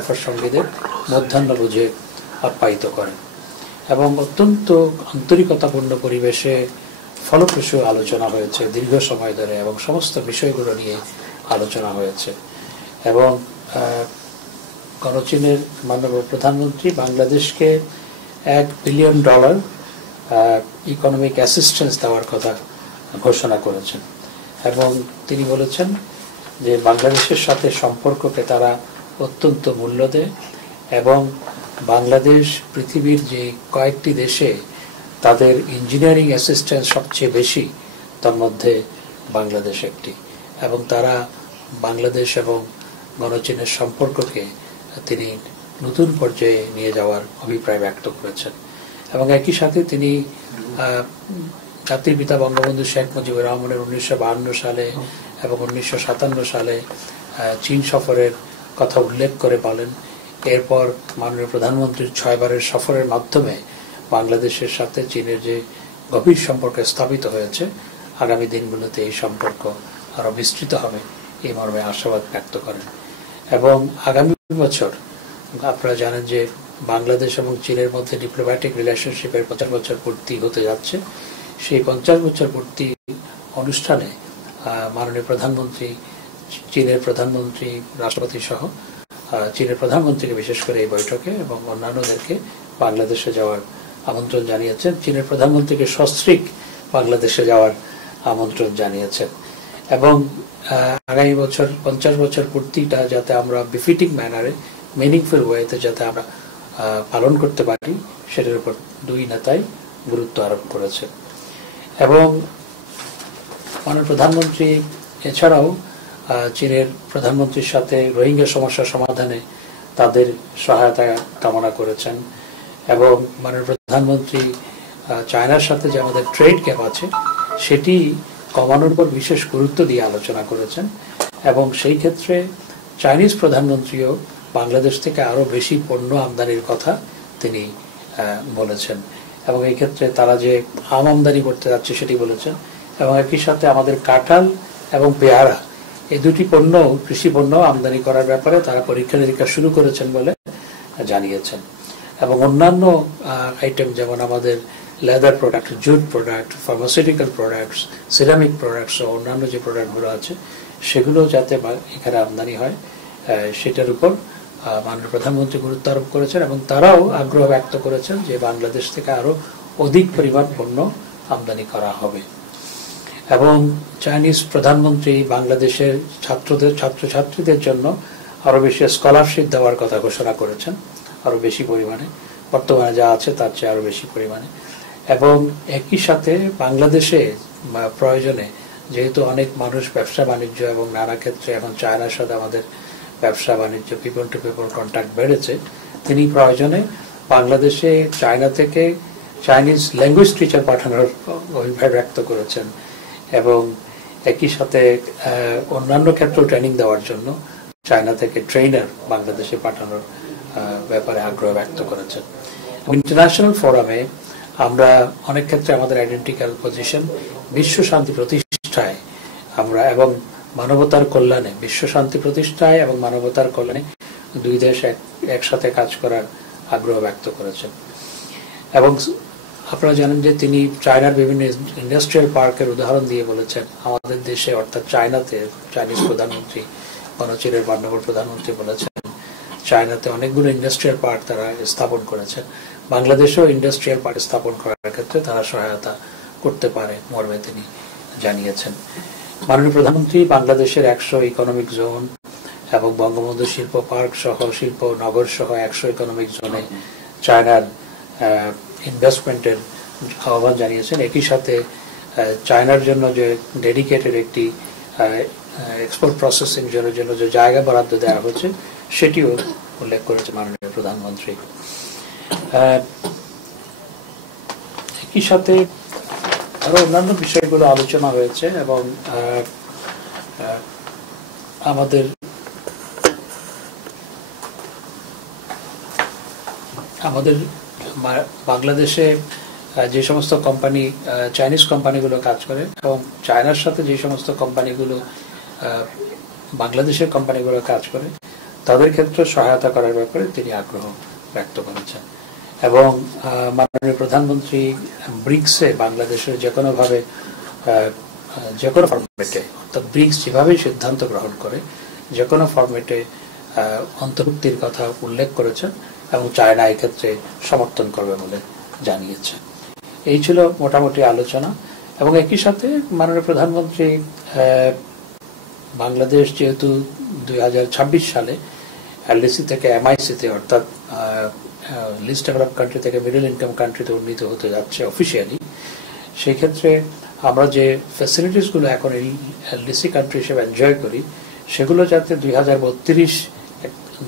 সঙ্গীদের মধ্যাহ্নভোজে আপ্যায়িত করেন এবং অত্যন্ত আন্তরিকতাপূর্ণ পরিবেশে ফলপ্রসূ আলোচনা হয়েছে দীর্ঘ সময় ধরে এবং সমস্ত বিষয়গুলো নিয়ে আলোচনা হয়েছে এবং গণচীনের মাননীয় প্রধানমন্ত্রী বাংলাদেশকে $1 বিলিয়ন ইকোনমিক অ্যাসিস্ট্যান্স দেওয়ার কথা ঘোষণা করেছেন এবং তিনি বলেছেন যে বাংলাদেশের সাথে সম্পর্ককে তারা অত্যন্ত মূল্য দেয় এবং বাংলাদেশ পৃথিবীর যে কয়েকটি দেশে তাদের ইঞ্জিনিয়ারিং অ্যাসিস্ট্যান্স সবচেয়ে বেশি তার মধ্যে বাংলাদেশ একটি এবং তারা বাংলাদেশ এবং গণচীনের সম্পর্ককে তিনি নতুন পর্যায়ে নিয়ে যাওয়ার অভিপ্রায় ব্যক্ত করেছেন এবং একই সাথে তিনি জাতির পিতা বঙ্গবন্ধু শেখ মুজিবুর রহমানের 1952 সালে এবং 1957 সালে চীন সফরের কথা উল্লেখ করে বলেন এরপর মাননীয় প্রধানমন্ত্রীর 6 বারের সফরের মাধ্যমে বাংলাদেশের সাথে চীনের যে গভীর সম্পর্ক স্থাপিত হয়েছে আগামী দিনগুলোতে এই সম্পর্ক আরো বিস্তৃত হবে এই মর্মে আশাবাদ ব্যক্ত করেন এবং আগামী বছর আপনারা জানেন যে বাংলাদেশ এবং চীনের মধ্যে ডিপ্লোম্যাটিক রিলেশনশিপের 50 বছর পূর্তি হতে যাচ্ছে সেই 50 বছর পূর্তি অনুষ্ঠানে মাননীয় প্রধানমন্ত্রী চীনের প্রধানমন্ত্রী রাষ্ট্রপতি সহ চীনের প্রধানমন্ত্রীকে বিশেষ করে এই বৈঠকে এবং অন্যান্যদেরকে বাংলাদেশে যাওয়ার আমন্ত্রণ জানিয়েছেন চীনের প্রধানমন্ত্রীকে সস্ত্রীক বাংলাদেশে যাওয়ার আমন্ত্রণ জানিয়েছেন এবং আগামী বছর 50 বছর পূর্তিটা যাতে আমরা বিফিটিং ম্যানারে মিনিংফুল ওয়েতে যাতে আমরা পালন করতে পারি সেটার উপর দুই নেতাই গুরুত্ব আরোপ করেছে এবং মাননীয় প্রধানমন্ত্রী এছাড়াও চীনের প্রধানমন্ত্রীর সাথে রোহিঙ্গা সমস্যা সমাধানে তাদের সহায়তা কামনা করেছেন এবং মাননীয় প্রধানমন্ত্রী চায়নার সাথে যে আমাদের ট্রেড গ্যাপ আছে সেটি কমানোর উপর বিশেষ গুরুত্ব দিয়ে আলোচনা করেছেন এবং সেই ক্ষেত্রে চাইনিজ প্রধানমন্ত্রীও বাংলাদেশ থেকে আরো বেশি পণ্য আমদানির কথা তিনি বলেছেন এবং এই ক্ষেত্রে তারা যে আম আমদানি করতে যাচ্ছে সেটি বলেছেন এবং একই সাথে আমাদের কাঁঠাল এবং পেয়ারা এই দুটি পণ্য কৃষি পণ্য আমদানি করার ব্যাপারে তারা পরীক্ষা নিরীক্ষা শুরু করেছেন বলে জানিয়েছেন এবং অন্যান্য আইটেম যেমন আমাদের leather product jute product pharmaceutical products ceramic products ও অন্যান্য যে প্রোডাক্টগুলো আছে সেগুলো যাতে এখানে আমদানি হয় সেটার উপর মাননীয় প্রধানমন্ত্রী গুরুত্ব আরোপ করেছেন এবং তারাও আগ্রহ ব্যক্ত করেছেন যে বাংলাদেশ থেকে আরো অধিক পরিমাণ পণ্য আমদানি করা হবে এবং চাইনিজ প্রধানমন্ত্রী বাংলাদেশের ছাত্রছাত্রীদের জন্য আরো বেশি স্কলারশিপ দেওয়ার কথা ঘোষণা করেছেন আরো বেশি পরিমাণে বর্তমানে যা আছে তার চেয়ে আরো বেশি পরিমাণে এবং একই সাথে বাংলাদেশে প্রয়োজনে যেহেতু অনেক মানুষ ব্যবসা বাণিজ্য এবং নানা ক্ষেত্রে এখন চায়নার সাথে আমাদের ব্যবসা বাণিজ্য পিপল টু পিপল কন্ট্যাক্ট বেড়েছে তিনি প্রয়োজনে বাংলাদেশে চায়না থেকে চাইনিজ ল্যাঙ্গুয়েজ টিচার পাঠানোর অভিপ্রায় ব্যক্ত করেছেন এবং একই সাথে অন্যান্য ক্ষেত্রেও ট্রেনিং দেওয়ার জন্য চায়না থেকে ট্রেনার বাংলাদেশে পাঠানোর ব্যাপারে আগ্রহ ব্যক্ত করেছেন ইন্টারন্যাশনাল ফোরামে আমরা অনেক ক্ষেত্রে আমাদের আইডেন্টিক্যাল পজিশন বিশ্ব শান্তি প্রতিষ্ঠায় আমরা এবং মানবতার কল্যাণে বিশ্ব শান্তি প্রতিষ্ঠায় এবং মানবতার কল্যাণে দুই দেশ একসাথে কাজ করার আগ্রহ ব্যক্ত করেছেন এবং আপনারা জানেন যে তিনি চায়নার বিভিন্ন ইন্ডাস্ট্রিয়াল পার্কের উদাহরণ দিয়ে বলেছেন আমাদের দেশে অর্থাৎ চায়নাতে চাইনিজ প্রধানমন্ত্রী গণচীনের মাননীয় প্রধানমন্ত্রী বলেছেন চায়নাতে অনেকগুলো ইন্ডাস্ট্রিয়াল পার্ক তারা স্থাপন করেছেন বাংলাদেশেও ইন্ডাস্ট্রিয়াল পার্ক স্থাপন করার ক্ষেত্রে তারা সহায়তা করতে পারে মর্মে তিনি জানিয়েছেন মাননীয় প্রধানমন্ত্রী বাংলাদেশের 100 ইকোনমিক জোন এবং বঙ্গবন্ধু শিল্প পার্ক সহ শিল্প নগর সহ 100 ইকোনমিক জোনে চায়নার ইনভেস্টমেন্টের আহ্বান জানিয়েছেন একই সাথে চায়নার জন্য যে ডেডিকেটেড একটি এক্সপোর্ট প্রসেসিং জন্য যে জায়গা বরাদ্দ দেওয়া হয়েছে সেটিও উল্লেখ করেছে মাননীয় প্রধানমন্ত্রী একই সাথে আরো অন্যান্য বিষয়গুলো আলোচনা হয়েছে এবং আমাদের বাংলাদেশে যে সমস্ত কোম্পানি চাইনিজ কোম্পানিগুলো কাজ করে এবং চায়নার সাথে যে সমস্ত কোম্পানিগুলো বাংলাদেশের কোম্পানিগুলো কাজ করে তাদের ক্ষেত্রে সহায়তা করার ব্যাপারে তিনি আগ্রহ ব্যক্ত করেছেন। এবং মাননীয় প্রধানমন্ত্রী ব্রিক্সে বাংলাদেশের যে কোনোভাবে যে কোনো ফরম্যাটে, অর্থাৎ ব্রিক্স যেভাবেই সিদ্ধান্ত গ্রহণ করে যে কোনো ফরম্যাটে অন্তর্ভুক্তির কথা উল্লেখ করেছেন এবং চায়না এই ক্ষেত্রে সমর্থন করবে বলে জানিয়েছে। এই ছিল মোটামুটি আলোচনা। এবং একই সাথে মাননীয় প্রধানমন্ত্রী বাংলাদেশ যেহেতু 2026 সালে এলডিসি থেকে এমআইসিতে অর্থাৎ লিস্ট ডেভেলপ কান্ট্রি থেকে মিডল ইনকাম কান্ট্রিতে উন্নীত হতে যাচ্ছে অফিসিয়ালি, সেই ক্ষেত্রে আমরা যে ফ্যাসিলিটিসগুলো এখন এলডিসি কান্ট্রি হিসেবে এনজয় করি সেগুলো যাতে 2032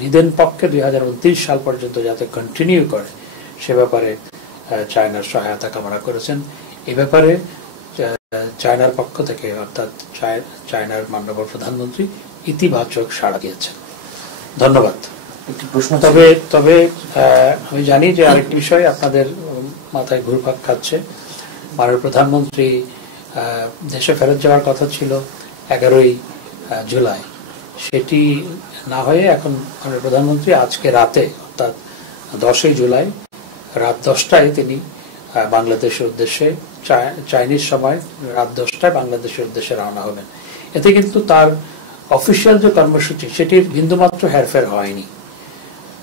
নিদেন পক্ষে 2029 সাল পর্যন্ত যাতে কন্টিনিউ করে সে ব্যাপারে চায়নার সহায়তা কামনা করেছেন। এ ব্যাপারে চায়নার পক্ষ থেকে অর্থাৎ চায়নার মাননীয় প্রধানমন্ত্রী ইতিবাচক সাড়া দিয়েছেন। ধন্যবাদ। তবে আমি জানি যে আরেকটি বিষয় আপনাদের মাথায় ঘুরপাক খাচ্ছে। মাননীয় প্রধানমন্ত্রী দেশে ফেরত যাওয়ার কথা ছিল 11ই জুলাই, সেটি না হয়ে এখন মাননীয় প্রধানমন্ত্রী আজকে রাতে অর্থাৎ 10ই জুলাই রাত 10টায় তিনি বাংলাদেশের উদ্দেশ্যে চাইনিজ সময় রাত 10টায় বাংলাদেশের উদ্দেশ্যে রওনা হবেন। এতে কিন্তু তার অফিসিয়াল যে কর্মসূচি সেটির বিন্দুমাত্র হেরফের হয়নি।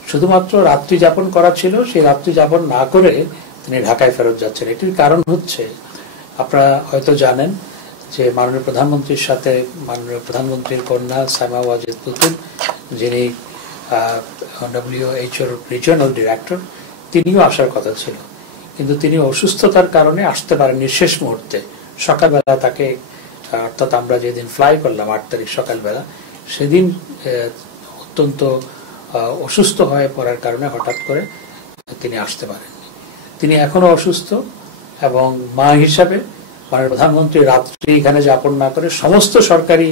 শুধুমাত্র রাত্রি যাপন করা ছিল, সেই রাত্রি যাপন না করে তিনি ঢাকায় ফেরত যাচ্ছেন। এটির কারণ হচ্ছে আপনারা হয়তো জানেন যে মাননীয় প্রধানমন্ত্রীর সাথে মাননীয় প্রধানমন্ত্রীর কন্যা সাইমা ওয়াজিদ পুতুল, যিনি WHO রিজিওনাল ডিরেক্টর, তিনিও আসার কথা ছিল, কিন্তু তিনি অসুস্থতার কারণে আসতে পারেননি শেষ মুহূর্তে। সকালবেলা তাকে, অর্থাৎ আমরা যেদিন ফ্লাই করলাম 8 তারিখ সকালবেলা, সেদিন অত্যন্ত অসুস্থ হয়ে পড়ার কারণে হঠাৎ করে তিনি আসতে পারেননি। তিনি এখনো অসুস্থ এবং মা হিসাবে মাননীয় প্রধানমন্ত্রী রাত্রি এখানে যাপন না করে সমস্ত সরকারি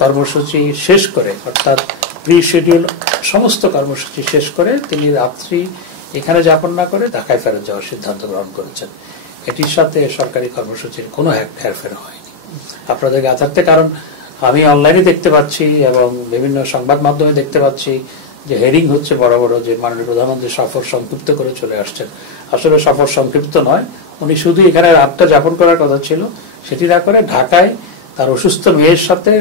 কর্মসূচি শেষ করে, অর্থাৎ প্রি শিডিউল সমস্ত কর্মসূচি শেষ করে তিনি রাত্রি এখানে যাপন না করে ঢাকায় ফেরত যাওয়ার সিদ্ধান্ত গ্রহণ করেছেন। এটির সাথে সরকারি কর্মসূচির কোনো হেরফের হয়নি আপনাদের জ্ঞাতার্থে। কারণ আমি অনলাইনে দেখতে পাচ্ছি এবং বিভিন্ন সংবাদ মাধ্যমে দেখতে পাচ্ছি যে হেডিং হচ্ছে বড় বড় যে মাননীয় প্রধানমন্ত্রী সফর সংক্ষিপ্ত করে চলে আসছেন। আসলে সফর সংক্ষিপ্ত নয়, উনি শুধু এখানে রাতটা যাপন করার কথা ছিল, সেটি না করে ঢাকায় তার অসুস্থ মেয়ের সাথে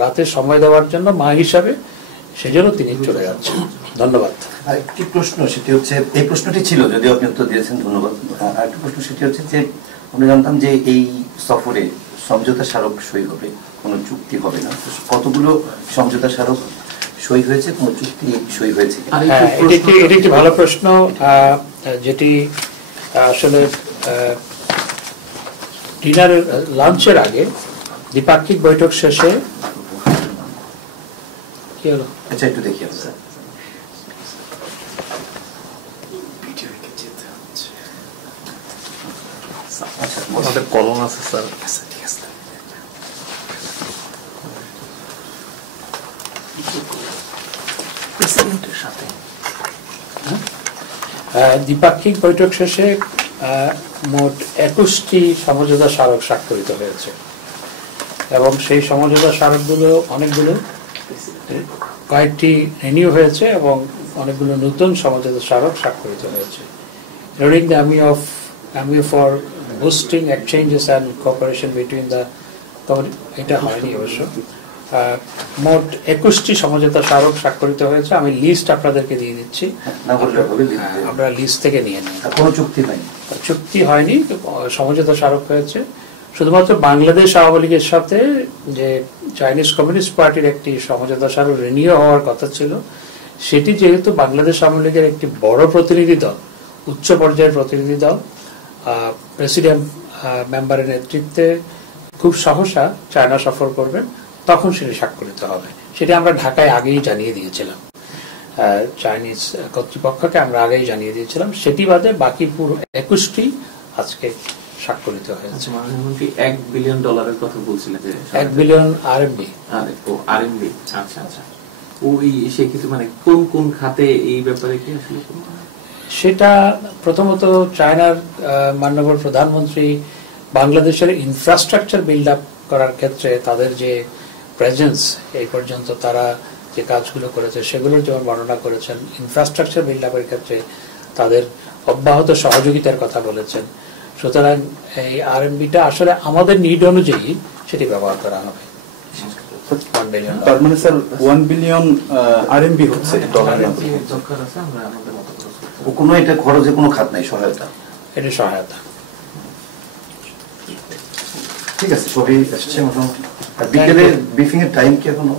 রাতে সময় দেওয়ার জন্য মা হিসাবে সেজন্য তিনি চলে যাচ্ছেন। ধন্যবাদ। আরেকটি প্রশ্ন, সেটি হচ্ছে, এই প্রশ্নটি ছিল যদিও আপনি উত্তর দিয়েছেন, ধন্যবাদ। আরেকটি প্রশ্ন সেটি হচ্ছে যে আমরা জানতাম যে এই সফরে সমঝোতা স্মারক সই হবে, কোনো চুক্তি হবে না। কতগুলো সমঝোতা স্মারক সই হয়েছে, কোনো চুক্তি সই হয়েছে? এটি একটি ভালো প্রশ্ন, যেটি আসলে ডিনারের লাঞ্চের আগে দ্বিপাক্ষিক বৈঠক শেষে কি হলো, আচ্ছা একটু দেখি স্যার। আমাদের কলম আছে স্যার। দ্বিপাক্ষিক বৈঠক শেষে মোট 21টি সমঝোতা স্মারক স্বাক্ষরিত হয়েছে এবং সেই সমঝোতা স্মারকগুলো অনেকগুলো কয়েকটি রিনিউ হয়েছে এবং অনেকগুলো নতুন সমঝোতা স্মারক স্বাক্ষরিত হয়েছে। During the MOU for boosting exchanges and cooperation between the এটা হয়নি অবশ্য। মোট 21টি সমঝোতা স্মারক স্বাক্ষরিত হয়েছে। আমি লিস্ট আপনাদেরকে দিয়ে দিচ্ছি, আমরা লিস্ট থেকে নিয়ে নিই। কোনো চুক্তি হয়নি, চুক্তি হয়নি, সমঝোতা স্মারক হয়েছে। শুধুমাত্র বাংলাদেশ আওয়ামী লীগের সাথে যে চাইনিজ কমিউনিস্ট পার্টির একটি সমঝোতা স্মারক রিনিউ হওয়ার কথা ছিল, সেটি যেহেতু বাংলাদেশ আওয়ামী লীগের একটি বড় প্রতিনিধি দল, উচ্চ পর্যায়ের প্রতিনিধি দল, প্রেসিডেন্ট মেম্বারের নেতৃত্বে খুব সহসা চায়না সফর করবেন, তখন সেটি স্বাক্ষরিত হবে। সেটি আমরা ঢাকায় আগেই জানিয়ে দিয়েছিলাম, চাইনিজ কর্তৃপক্ষকে আমরা আগেই জানিয়ে দিয়েছিলাম। সেটি বাদে বাকি পুরো 21টি আজকে স্বাক্ষরিত হয়েছে। প্রধানমন্ত্রী $1 বিলিয়ন কথা বলছিলেন, যে $1 বিলিয়ন আরএমবি। আচ্ছা আচ্ছা, ওই সেক্ষেত্রে মানে কোন কোন খাতে এই ব্যাপারে কি আসলে? সেটা প্রথমত চায়নার মাননীয় প্রধানমন্ত্রী বাংলাদেশের ইনফ্রাস্ট্রাকচার বিল্ড আপ করার ক্ষেত্রে তাদের যে প্রেজেন্স, এই পর্যন্ত তারা যে কাজগুলো করেছে সেগুলোর যেমন বর্ণনা করেছেন, ইনফ্রাস্ট্রাকচার বিল্ড আপের ক্ষেত্রে তাদের অব্যাহত সহযোগিতার কথা বলেছেন। সুতরাং এই আরএমবিটা আসলে আমাদের নিড অনুযায়ী সেটি ব্যবহার করা হবে। 1 বিলিয়ন, তার মানে স্যার 1 বিলিয়ন আরএমবি হচ্ছে ডলার। দরকার আছে, আমরা আমাদের মতো করে করতে ও কোনো এটা খরচে কোনো খাত নাই, সহায়তা। এটি সহায়তা। ঠিক আছে, সবই আসছে মোটামুটি। আর বিকেলে ব্রিফিং এর টাইম কি এখনো?